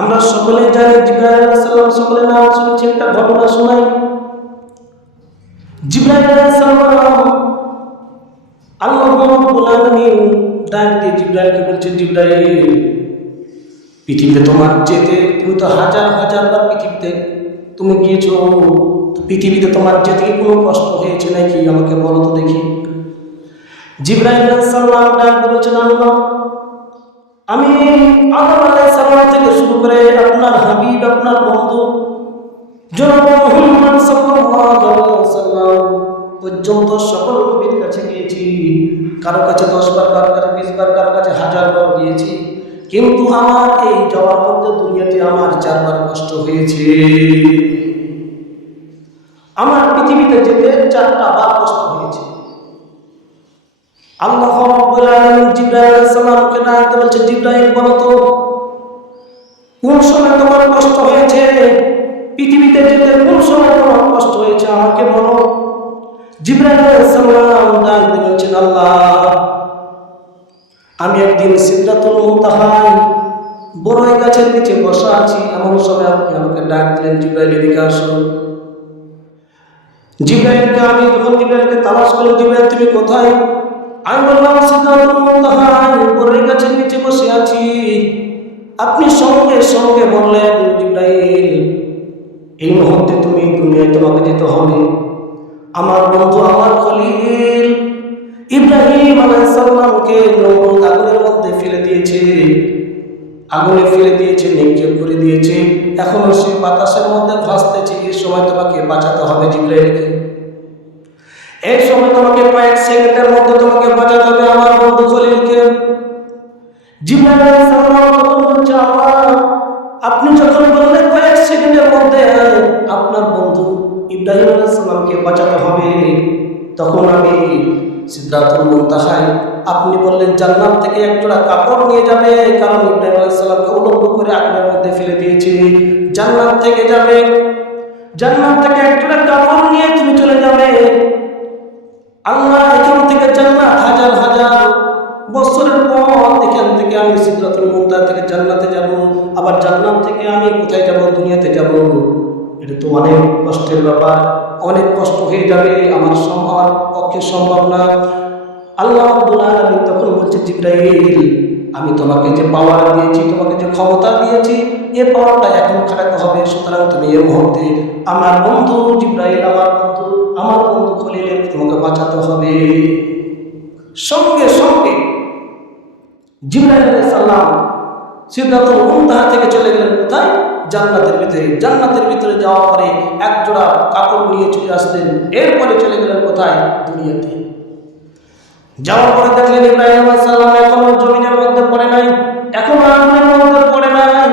আমরা সকলে জানি জিবরাইল আলাইহিস সালাম সকলে নাম শুনেছি। একটা ঘটনা শোনাই। জিবরাইল আলাইহিস সালাম আল্লাহ রাব্বুল আলামিন ডাক দিয়ে জিবরাইলকে বলছে, জিবরাইল, পৃথিবীতে তোমার যেতে, তুমি তো হাজার হাজার বার পৃথিবীতে তুমি গিয়েছো, তো পৃথিবীতে তোমার যেতে কোনো কষ্ট হয়েছে নাকি আমাকে বলো তো দেখি। জিবরাইল আলাইহিস সালাম ডাক দিয়ে বলছেন, আল্লাহ, আমি আদম আলাইহিস সালাম থেকে শুরু করে আপনার হাবিব, আপনার বন্ধু জনাব মুহাম্মদ সাল্লাল্লাহু আলাইহি ওয়াসাল্লাম পর্যন্ত সকল নবীর কাছে গিয়েছি। কারো কাছে 10 বার, কারো কাছে 20 বার, কারো কাছে 1000 বার গিয়েছি, কিন্তু আমার এই যাওয়ার মধ্যে দুনিয়াতে আমার 4 বার কষ্ট হয়েছে। আমার পৃথিবীতে যেতে 4টা বার কষ্ট হয়েছে। আল্লাহ রাব্বুল আলামিন জিবরাইল আলাইহিস সালামকে ডাকতে বলছে, জিবরাইল, বলো তো কোন সময় তোমার কষ্ট হয়েছে, পৃথিবীতে যেতে কোন সময় তোমার কষ্ট হয়েছে আমাকে বলো। জিবরাইল আলাইহিস সালাম ডাকতে বলছেন, আল্লাহ, আমি একদিন সিদরাতুল মুনতাহায় বড়ই গাছের নিচে বসা আছি, এমন সময় আপনি আমাকে ডাক দিলেন, জিবরাইল এদিকে আসো। জিবরাইলকে আমি যখন জিবরাইলকে তালাশ করলাম, জিবরাইল তুমি কোথায়? আমি বললাম, সিদরাতুল মুনতাহায় বড়ই গাছের নিচে বসে আছি। আপনি সঙ্গে সঙ্গে বললেন, জিবরাইল, এই মুহূর্তে তুমি দুনিয়ায় তোমাকে যেতে হবে। আমার বন্ধু, আমার খলিল ইব্রাহিম আলাইহিস সালামকে নমরুদ আগুনের মধ্যে ফেলে দিয়েছে, আগুনে ফেলে দিয়েছে, নিক্ষেপ করে দিয়েছে, এখনো সে বাতাসের মধ্যে ভাসতেছে। এই সময় তোমাকে বাঁচাতে হবে জিবরাইলকে, এই সময় তোমাকে কয়েক সেকেন্ডের মধ্যে তোমাকে বাঁচাতে হবে আমার বন্ধু খলিলকে। জিবরাইল আলাইহিস সালাম তখন বলছে, আল্লাহ, আপনি যখন বললেন কয়েক সেকেন্ডের মধ্যে আপনার বন্ধু ইব্রাহিম আলাইহিস সালামকে বাঁচাতে হবে, তখন আমি সিদরাতুল মুনতাহায় আপনি বললেন জান্নাত থেকে এক জোড়া কাপড় নিয়ে যাবে, কারণ ইব্রাহিম আলাইহিস সালামকে উলঙ্গ করে আগুনের মধ্যে ফেলে দিয়েছে। জান্নাত থেকে যাবে, জান্নাত থেকে এক জোড়া কাপড় নিয়ে তুমি চলে যাবে। আল্লাহ, এখান থেকে জান্নাত হাজার হাজার বছরের পর এখান থেকে আমি সিদরাতুল মুনতাহা থেকে জান্নাতে যাব, আবার জান্নাত থেকে আমি কোথায় যাব? দুনিয়াতে যাব। এটা তো অনেক কষ্টের ব্যাপার, অনেক কষ্ট হয়ে যাবে, আমার পক্ষে সম্ভব না। আল্লাহ রাব্বুল আলামিন তখন বলছে, জিবরাইল, আমি তোমাকে যে পাওয়ার দিয়েছি, তোমাকে যে ক্ষমতা দিয়েছি, এই পাওয়ারটা এখন খাটাতে হবে। সুতরাং তুমি এই মুহূর্তে আমার বন্ধু জিবরাইল, আমার বন্ধু খলিলের তোমাকে বাঁচাতে হবে। সঙ্গে সঙ্গে জিবরাইল আলাইহিস সালাম সিদরাতুল মুনতাহা থেকে চলে গেলেন কোথায়? জান্নাতের ভিতরে। জান্নাতের ভিতরে যাওয়ার পরে এক জোড়া কাপড় নিয়ে চলে আসলেন। এরপরে চলে গেলেন কোথায়? দুনিয়াতে। যাওয়ার পরে দেখলেন ইব্রাহিম আলাইহিস সালাম এখনো জমিনের মধ্যে পড়ে নাই, এখনো আগুনের মধ্যে পড়ে নাই।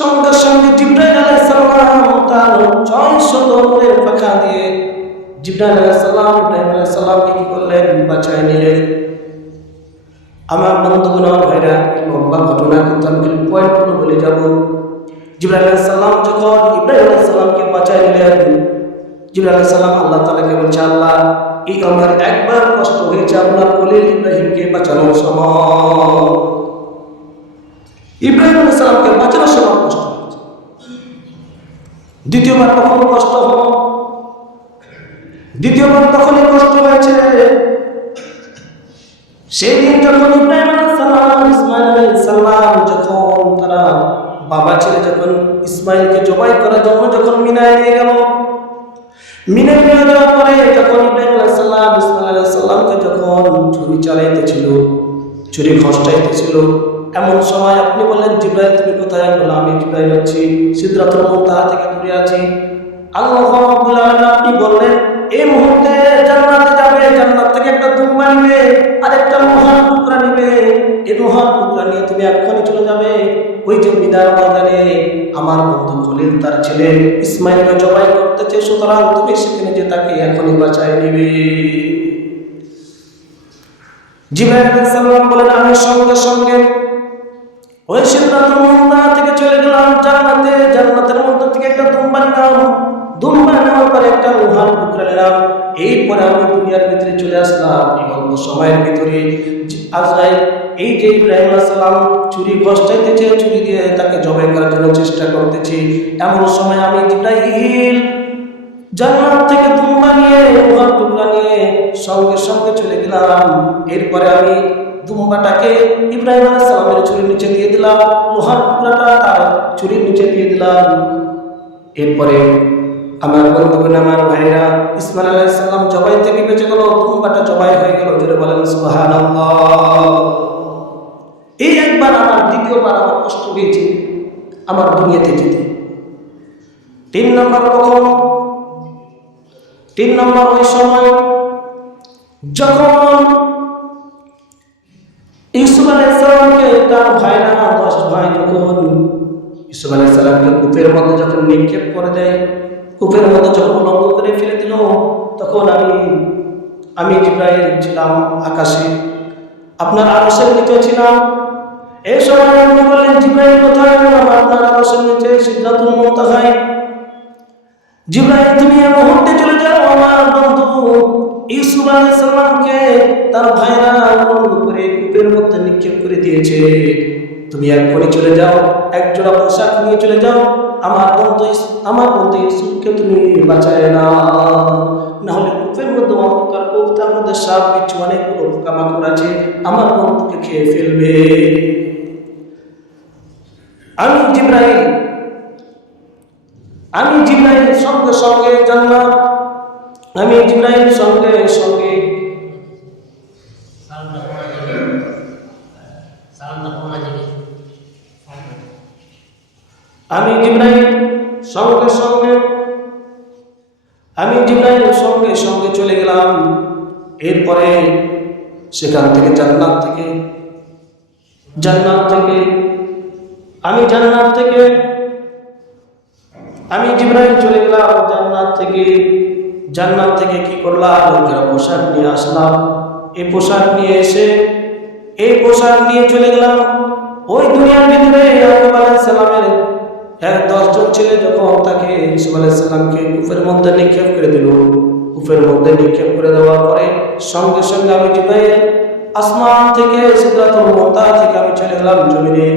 সঙ্গে সঙ্গে জিবরাইল আলাইহিস সালাম তার 600 নূরের পাখা দিয়ে জিবরাইল আলাইহিস সালাম ইব্রাহিম আলাইহিস সালামকে কি করলেন? বাঁচায় নিলেন। আমার বন্ধুগণ, আমার ভাইরা, লম্বা ঘটনা, কিন্তু আমি পয়েন্টগুলো বলে যাব। জিবরাইল আলাইহিস সালাম যখন ইব্রাহিম আলাইহিস সালামকে বাঁচায় নিলেন, জিবরাইল আলাইহিস সালাম আল্লাহ তাআলাকে বলছে, আল্লাহ, এই আমার একবার কষ্ট হয়েছে আপনার খলিল ইব্রাহিমকে বাঁচানোর সময়। ইব্রাহিম আলাইহিস সালামকে বাঁচানোর সময় কষ্ট হয়েছে, দ্বিতীয়বার কখন কষ্ট হলো? দ্বিতীয়বার তখনই কষ্ট হয়েছে সেদিন যখন ইব্রাহিম আলাইহিস সালাম, ইসমাঈল আলাইহিস সালাম যখন তারা বাবা ছেলে যখন ইসমাঈলকে জবাই করার জন্য যখন মিনায় নিয়ে গেল, মিনায় নিয়ে যাওয়ার পরে যখন ইব্রাহিম আলাইহিস সালাম ইসমাঈল আলাইহিস সালামকে যখন ছুরি চালাইতেছিল, ছুরি খসটাইতেছিল, এমন সময় আপনি বললেন, জিবরাইল তুমি কোথায়? বললাম, আমি জিবরাইল হচ্ছি, সিদরাতুল মুনতাহা থেকে দূরে আছি। আল্লাহ রাব্বুল আলামিন আপনি বললেন এই মুহূর্তে জান্নাতে যাবে, জান্নাত থেকে একটা দুম্বা নিবে আর একটা মহান টুকরা নিবে, এই মহান টুকরা নিয়ে তুমি এক্ষুনি চলে যাবে ওই যে বিদার ময়দানে আমার বন্ধু খলিল তার ছেলে ইসমাঈলকে জবাই করতেছে, সুতরাং তুমি সেখানে যে তাকে এখনই বাঁচায় নিবে। জিবরাইল আলাইহিস সালাম বলেন, আমি সঙ্গে সঙ্গে ওই সিদরাতুল মুনতাহা থেকে চলে গেলাম জান্নাতে। জান্নাতের মধ্যে থেকে একটা দুম্বা নিলাম, দুম্বা নেওয়ার পরে একটা মহান টুকরা নিলাম। এরপরে আমি দুনিয়ার ভিতরে চলে আসলাম। এই অল্প সময়ের ভিতরে আজরাইল এই যে ইব্রাহিম আলাইহিস সালাম ছুরি ঘষাইতেছে, ছুরি দিয়ে তাকে জবাই এমন সময় আমি জিবরাইল জান্নাত থেকে দুম্বা নিয়ে লোহার টুকরা নিয়ে সঙ্গে সঙ্গে চলে গেলাম। এরপরে আমি দুম্বাটাকে ইব্রাহিম আলাইহিস সালামের ছুরির নিচে দিয়ে দিলাম, লোহার টুকরাটা তার ছুরির নিচে দিয়ে দিলাম। এরপরে আমার বন্ধুগণ, আমার ভাইরা, ইসমাইল আলাইহিস সালাম জবাই থেকে বেঁচে গেল, দুম্বাটা জবাই হয়ে গেল। জোরে বলেন সুবহানাল্লাহ। এই একবার আমার, দ্বিতীয়বার আমার কষ্ট হয়েছে আমার দুনিয়াতে যেতে। 3 নম্বর কখন? 3 নম্বর ওই সময় যখন ইউসুফ আলাইহিস সালামকে তার ভাইরা 10 ভাই যখন ইউসুফ আলাইহিস সালামকে কূপের মধ্যে যখন নিক্ষেপ করে দেয়, কূপের মধ্যে যখন উলঙ্গ করে ফেলে দিল, তখন আমি জিবরাইল ছিলাম আকাশে, আপনার আরশের নিচে ছিলাম। এই সময় আপনি বললেন, জিবরাইল কোথায়? আপনার আরশের নিচে সিদরাতুল মুনতাহায়। জিবরাইল তুমি এই মুহূর্তে চলে যাও, আমার বন্ধু ইউসুফ আলাইহিস সালামকে তার ভাইরা উলঙ্গ করে কূপের মধ্যে নিক্ষেপ করে দিয়েছে, তুমি এক্ষুনি চলে যাও, একজোড়া পোশাক নিয়ে চলে যাও, আমার বন্ধু ইউসুফকে তুমি বাঁচায় না, হলে কূপের মধ্যে অন্ধকার, কূপ, তার মধ্যে সাপ বিচ্ছু অনেকগুলো পোকামাকড় আছে, আমার বন্ধুকে খেয়ে ফেলবে। আমি জিবরাইল সঙ্গে সঙ্গে জান্নাত, আমি জিবরাইল সঙ্গে সঙ্গে আমি জিবরাইল সঙ্গে সঙ্গে চলে গেলাম। এরপরে সেখান থেকে জান্নাত থেকে আমি জিবরাইল চলে গেলাম। জান্নাত থেকে কি করলাম? পোশাক নিয়ে আসলাম। এই পোশাক নিয়ে এসে এই পোশাক নিয়ে চলে গেলাম ওই দুনিয়ার ভিতরে। ইয়াকুব আলাইহিস সালামের 10 জন ছেলে যখন তাকে ইউসুফ আলাইহিস সালামকে কূপের মধ্যে নিক্ষেপ করে দিল, কূপের মধ্যে নিক্ষেপ করে দেওয়ার পরে সঙ্গে সঙ্গে আমি জিবরাইল আসমান থেকে সিদরাতুল মুনতাহা থেকে আমি চলে গেলাম জমিনে।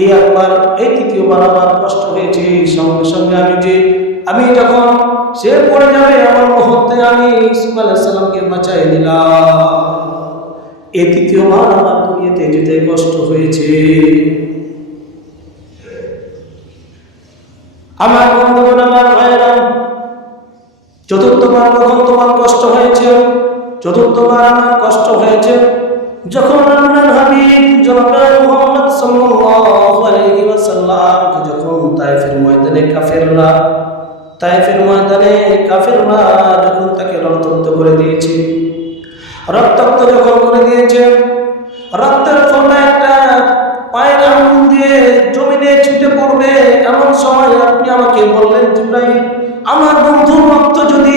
এই একবার, এই তৃতীয়বার আমার কষ্ট হয়েছে। সঙ্গে সঙ্গে আমি যখন সে পড়ে যাবে আমার মুহূর্তে আমি ইউসুফ আলাইহিস সালামকে বাঁচাই দিলাম। এই তৃতীয়বার আমার দুনিয়াতে যেতে কষ্ট হয়েছে। আমার বন্ধুগণ, আমার ভাইরা, চতুর্থবার কখন তোমার কষ্ট হয়েছে? চতুর্থবার আমার কষ্ট হয়েছে যখন আল্লাহর হাবিব জনাব মুহাম্মদ সাল্লাল্লাহু আলাইহি ওয়াসাল্লাম যখন তায়েফের ময়দানে কাফেররা যখন তাকে রক্তাক্ত করে দিয়েছে, রক্তের ফোঁটা একটা পায়ের আঙুল দিয়ে জমিনে ছুটে পড়বে, এমন সময় আপনি আমাকে বললেন, জিবরাইল আমার বন্ধুর রক্ত যদি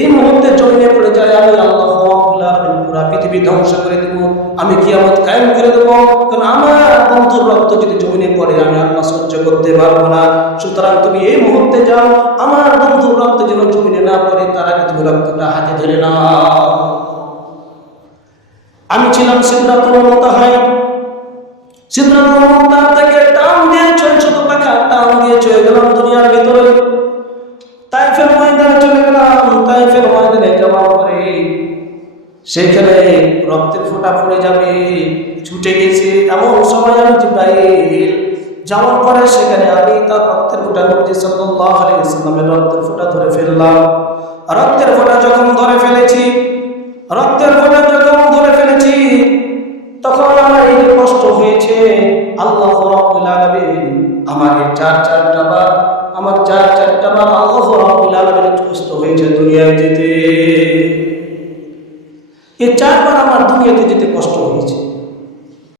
এই মুহূর্তে জমিনে পড়ে যায়, আমি আল্লাহ রাব্বুল আলামিন পুরো পৃথিবী ধ্বংস করে দেব, আমি কিয়ামত কায়েম করে দেব। কারণ আমার বন্ধুর রক্ত যদি জমিনে পড়ে আমি আল্লাহ সহ্য করতে পারবো না। সুতরাং তুমি এই মুহূর্তে যাও, আমার বন্ধুর রক্ত যেন জমিনে না পড়ে, তার আগে তুমি রক্তটা হাতে ধরে নাও। আমি ছিলাম সিদরাতুল মুনতাহায়। সিদরাতুল মুনতাহা থেকে টান দিয়ে 600 পাখা টান দিয়ে চলে গেলাম দুনিয়ার ভিতরে। তায়েফের ময়দানে চলে গেলাম। তায়েফের ময়দানে যাওয়ার পরে সেখানে রক্তের ফোঁটা পড়ে যাবে, ছুটে গেছে। এমন সময় আমি জিবরাইল যাওয়ার পরে সেখানে আমি তার রক্তের ফোঁটা, নবী সাল্লাল্লাহু আলাইহি ওয়াসাল্লামের রক্তের ফোঁটা ধরে ফেললাম। রক্তের ফোঁটা যখন ধরে ফেলেছি, তখন আমার এই কষ্ট হয়েছে। আল্লাহ রাব্বুল আলামিন আমার এই চারটা বার আল্লাহ রাব্বুল আলামিন কষ্ট হয়েছে দুনিয়ায় যেতে। এই 4 বার আমার দুনিয়াতে যেতে কষ্ট হয়েছে।